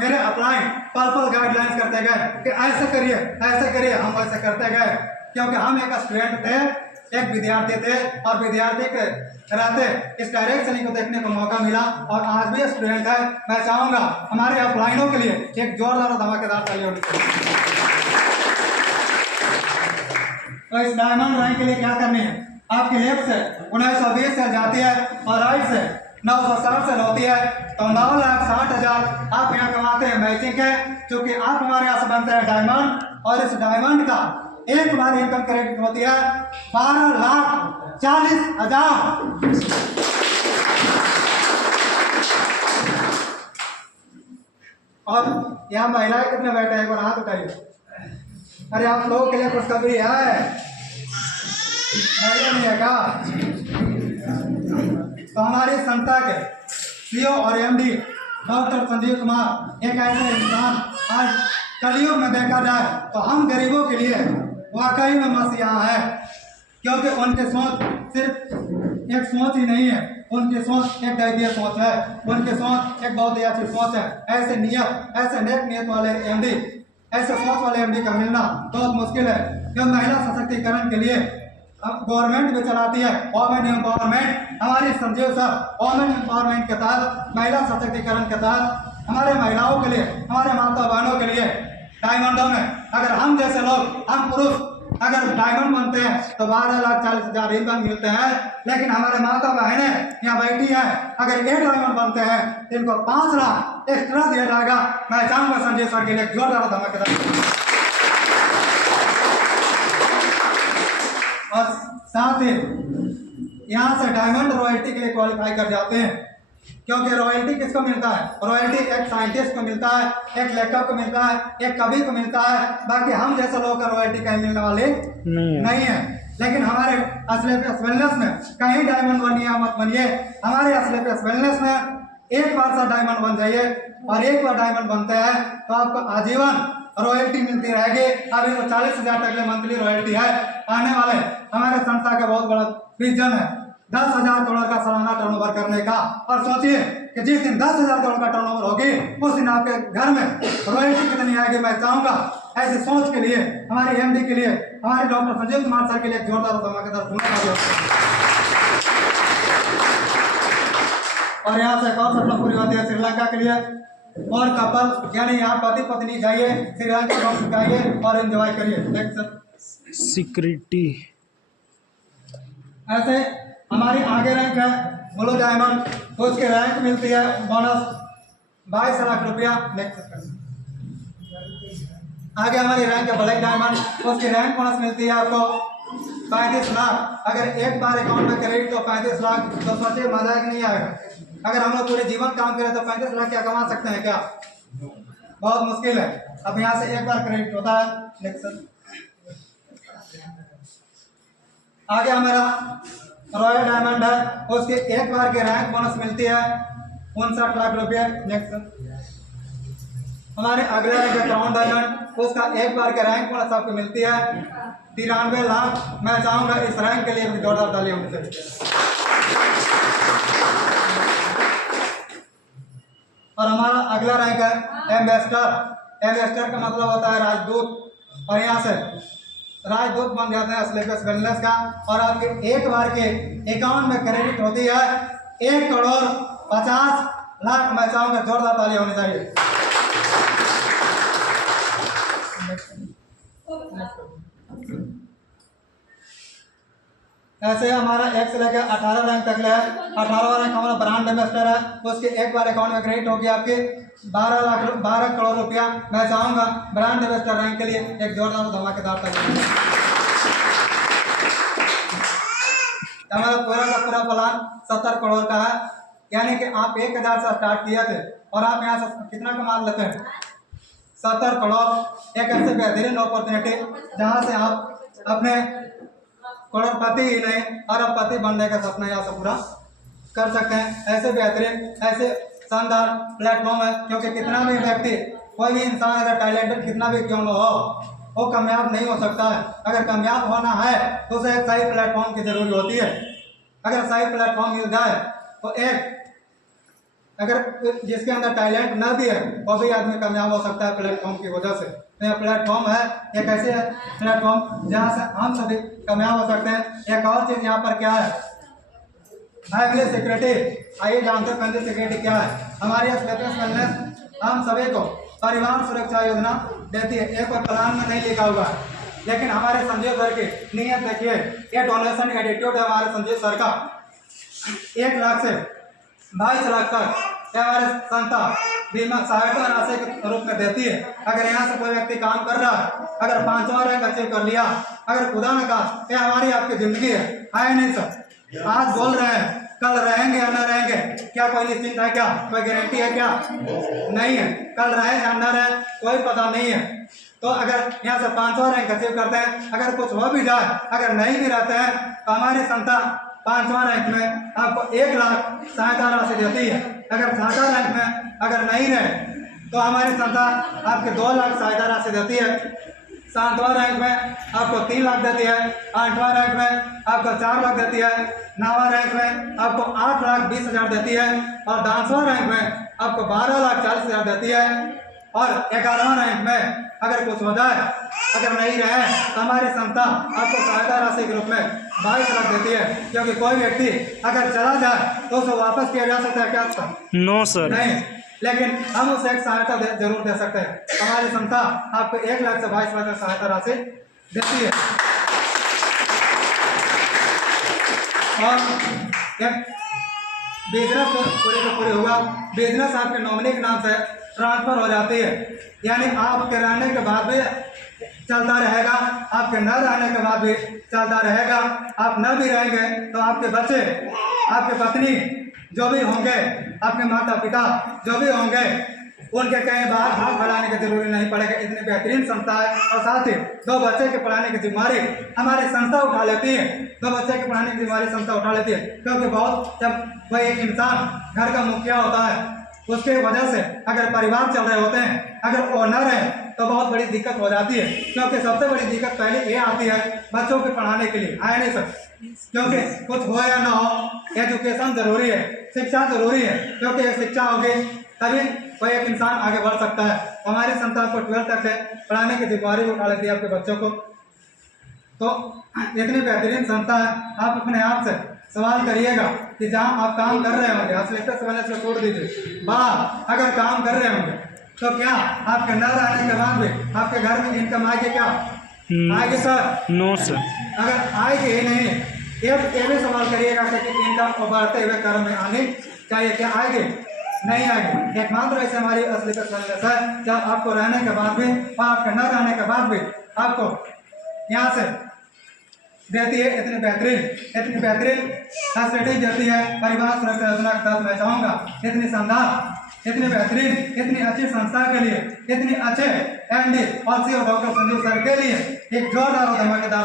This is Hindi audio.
मेरे अपलाइन पल पल गाइडलाइंस करते गए कि ऐसे करिए, हम वैसे करते गए, क्योंकि हम एक स्टूडेंट थे, एक विद्यार्थी थे, और विद्यार्थी के रहते इस डायरेक्शन को देखने को मौका मिला, और आज भी स्टूडेंट है। मैं चाहूँगा हमारे अपलाइनों के लिए एक जोरदार और धमाकेदार ताली होनी चाहिए। तो इस डायमंड रैंक के लिए क्या करनी है? आपकी लेफ्ट से 1920 से जाती है और राइट से 960 से होती है, तो 9,60,000 आप यहाँ कमाते हैं मैचिंग के, क्योंकि आप हमारे यहाँ से बनते हैं डायमंड, और इस डायमंड का एक बार इनकम क्रेडिट होती है 12,40,000। और यहाँ महिलाएं कितने बैठे हैं, एक बार हाथ उठाइए। अरे आप लोगों के लिए खुशखबरी है, नहीं है क्या? तो हमारी संस्था के सीईओ और एमडी डॉक्टर संजीव कुमार एक ऐसे इंसान, आज कलयुग में देखा जाए तो हम गरीबों के लिए वाकई में मसीहा है, क्योंकि उनकी सोच सिर्फ एक सोच ही नहीं है, उनकी सोच एक दैवीय सोच है, उनकी सोच एक बहुत ही अच्छी सोच है। ऐसे नियत, ऐसे नेक नियत वाले एमडी, ऐसे सोच वाले एमडी का मिलना बहुत मुश्किल है। जो महिला सशक्तिकरण के लिए गवर्नमेंट भी चलाती है, वोमेन एम्पावरमेंट, हमारी संजीव सर वोमेन एम्पावरमेंट के तहत, महिला सशक्तिकरण के तहत हमारे महिलाओं के लिए, हमारे माता बहनों के लिए डायमंडों में, अगर हम जैसे लोग, हम पुरुष अगर डायमंड बनते हैं तो 12,40,000 इनकम मिलते हैं, लेकिन हमारे माता बहनें यहाँ बैठी हैं, अगर ये डायमंड बनते हैं तो इनको 5 लाख एक्स्ट्रा दिया जाएगा। मैं चाहूँगा संजय सर के लिए जोरदार धमाकेदार। और साथ ही यहाँ से डायमंड रॉयल्टी के लिए क्वालिफाई कर जाते हैं, क्योंकि रॉयल्टी किसको मिलता है? रॉयल्टी एक साइंटिस्ट को मिलता है, एक लेखक को मिलता है, एक कवि को मिलता है, बाकी हम जैसे लोगों का रॉयल्टी कहीं मिलने वाले नहीं है। लेकिन हमारे असलेपियस वेलनेस में कहीं डायमंड बनिए मत बनिए, हमारे असलेपियस वेलनेस में एक बार सा डायमंड बन जाइए, और एक बार डायमंड बनते हैं तो आपको आजीवन रॉयल्टी मिलती रहेगी। अभी तो 40,000 तक के मंथली रॉयल्टी है। आने वाले हमारे संस्था का बहुत बड़ा विजन है 10,000 करोड़ का सालाना टर्नओवर करने का, और सोचिए कि जिस दिन 10,000 करोड़ का टर्नओवर होगी उस दिन आपके घर में रॉयल्टी कितनी आएगी। मैं चाहूंगा ऐसी सोच के लिए, हमारे एमडी के लिए, हमारे डॉक्टर संजीव कुमार सर के लिए जोरदार धमाकेदार सुना। और यहाँ से एक और सपना पूरी होती है श्रीलंका के लिए, और कपल यानी यहाँ पति पत्नी जाइए श्रीलंका में जाइए और एंजॉय करिए। सिक्योरिटी ऐसे हमारी आगे रैंक है ब्लू डायमंड, तो उसकी रैंक मिलती है बोनस 22 लाख रुपया। आगे हमारी रैंक है ब्लैक डायमंड, उसकी रैंक बोनस मिलती है आपको 35 लाख। अगर एक बार अकाउंट में क्रेडिट तो 35 लाख, तो सोचिए मजाक नहीं आएगा। अगर हम लोग पूरे जीवन काम करें तो 35 लाख क्या कमा सकते हैं क्या? बहुत मुश्किल है। अब यहाँ से एक बार क्रेडिट होता है। नेक्स्ट आगे हमारा रॉयल डायमंड है, उसके एक बार की रैंक बोनस मिलती है 59 लाख रुपये। नेक्स्ट हमारे अगले है क्राउन डायमंड, उसका एक बार की रैंक बोनस आपको मिलती है 93 लाख। मैं चाहूंगा इस रैंक के लिए भी जोरदार ताली होनी चाहिए। और हमारा अगला रैंक है एम्बेसडर। एम्बेसडर का मतलब होता है राजदूत, और यहाँ से राजदूत बन जाते हैं असलेपियस वेलनेस का। और आपके एक बार के अकाउंट में क्रेडिट होती है 1,50,00,000। मैं चाहूंगा जोरदार ताली होनी चाहिए। ऐसे हमारा 1 से लेकर 18 रैंक तक है। 18वां रैंक हमारा ब्रांड एम्बेसडर है, उसके एक बार अकाउंट में क्रेडिट होगी आपके 12 करोड़ रुपया। मैं चाहूंगा ब्रांड एम्बेसडर रैंक के लिए एक जोरदार धमाकेदार ताली। हमारा पूरा का पूरा प्लान 70 करोड़ का है, यानी कि आप 1,000 से स्टार्ट किए थे और आप यहाँ से कितना कमा लेते हैं? 70 करोड़। एक ऐसे बेहतरीन अपॉर्चुनिटी जहाँ से आप अपने करोड़पति ही नहीं अरबपति बनने का सपना यहाँ से पूरा कर सकते हैं। ऐसे बेहतरीन, ऐसे शानदार प्लेटफॉर्म है, क्योंकि कितना भी व्यक्ति, कोई भी इंसान अगर टैलेंटेड कितना भी क्यों न हो, वो कामयाब नहीं हो सकता है। अगर कामयाब होना है तो उसे एक सही प्लेटफॉर्म की जरूरत होती है। अगर सही प्लेटफॉर्म मिल जाए तो एक अगर जिसके अंदर टैलेंट ना भी है वो भी आदमी कामयाब हो सकता है प्लेटफॉर्म की वजह से। तो यह प्लेटफॉर्म है, एक ऐसे है प्लेटफॉर्म जहाँ से हम सभी कामयाब हो सकते हैं। एक और चीज़ यहाँ पर क्या है, फैमिली सिक्योरिटी। आइए जानते हैं फैमिली सिक्योरिटी क्या है। हमारी एसलेटस वेलनेस हम सभी को परिवार सुरक्षा योजना देती है। एक और प्लान में नहीं लिखा हुआ है, लेकिन हमारे संजीव सर की नीयत देखिए, ये डोनेशन एटीट्यूड है हमारे संजीव सर का। 1 लाख से 22 लाख तक हमारे संस्था बीमा सहायता राशि के रूप में देती है। अगर यहाँ से कोई व्यक्ति काम कर रहा है, अगर 5वां रैंक अचीव कर लिया, अगर खुदा न कहा ये हमारी आपकी जिंदगी है नहीं सर। आज बोल रहे हैं, कल रहेंगे या न रहेंगे क्या कोई निश्चित है? क्या कोई गारंटी है? क्या नहीं है। कल रहे या न रहे कोई पता नहीं है। तो अगर यहाँ से 5वां रैंक अचीव करते हैं, अगर कुछ हो भी जाए, अगर नहीं भी रहते हैं, तो हमारी संस्था 5वां रैंक में आपको 1 लाख सहायता राशि देती है। अगर 7वां रैंक में अगर नहीं रहे तो हमारी संस्था आपके 2 लाख सहायता राशि देती है। 7वां रैंक में आपको 3 लाख देती है। 8वां रैंक में आपको 4 लाख देती है। 9वां रैंक में आपको 8,20,000 देती है। और 10वां रैंक में आपको 12,40,000 देती है। और 11वां रैंक में अगर कुछ हो जाए, अगर नहीं रहे, तो हमारी संस्था आपको सहायता राशि के रूप में 22 लाख देती है। क्योंकि कोई व्यक्ति अगर चला जाए तो उसे वापस किया जा सकता है क्या सर? नो सर, नहीं, लेकिन हम उसे एक सहायता जरूर दे सकते हैं। हमारी संस्था आपको 1 लाख से 22 लाख की सहायता राशि देती है। और एक बिजनेस पूरे हुआ, बिजनेस आपके नॉमिनी के नाम से ट्रांसफर हो जाती है। यानी आपके रहने के बाद भी चलता रहेगा, आपके न रहने के बाद भी चलता रहेगा। आप न भी रहेंगे तो आपके बच्चे, आपके पत्नी जो भी होंगे, आपके माता पिता जो भी होंगे, उनके कहीं बाहर हाथ फैलाने की जरूरी नहीं पड़ेगा। इतनी बेहतरीन संस्था है। और साथ ही 2 बच्चे के पढ़ाने की जिम्मेदारी हमारी संस्था उठा लेती है। 2 बच्चे के पढ़ाने की जिम्मेदारी संस्था उठा लेती है। क्योंकि बहुत जब कोई एक इंसान घर का मुखिया होता है, उसके वजह से अगर परिवार चल रहे होते हैं, अगर वो न रहे तो बहुत बड़ी दिक्कत हो जाती है। क्योंकि सबसे बड़ी दिक्कत पहले ये आती है बच्चों के पढ़ाने के लिए, है नहीं सर? क्योंकि कुछ हो या ना हो, एजुकेशन जरूरी है, शिक्षा जरूरी है। क्योंकि शिक्षा होगी तभी कोई एक इंसान आगे बढ़ सकता है। हमारी संस्था को 12 तक है पढ़ाने की जिम्मेदारी उठा लेती है आपके बच्चों को। तो इतनी बेहतरीन संस्था है। आप अपने आप से सवाल करिएगा कि जहाँ आप काम कर रहे होंगे, एसलेटस वेलनेस को छोड़ दीजिए, बाहर अगर काम कर रहे होंगे तो क्या आपके न रहने के बाद भी आपके घर में इनकम आएगी? क्या आएगी सर? No sir. अगर आएगी ही नहीं, ये भी सवाल करिएगा कि इनकम बढ़ते हुए कर्म में आनी चाहिए, क्या आएगी? नहीं आएगी। एकमात्र ऐसे हमारी एसलेटस वेलनेस है जब आपको रहने के बाद भी और आपके न रहने के बाद भी आपको यहाँ से देती है। इतनी बेहतरीन फैसिलिटी देती है परिवार सुरक्षा योजना के तहत। मैं चाहूँगा इतनी शानदार, इतनी बेहतरीन, इतनी अच्छी संस्था के लिए, इतनी अच्छे MD और CEO डॉक्टर संजीव सर के लिए एक जोरदार और धमाकेदार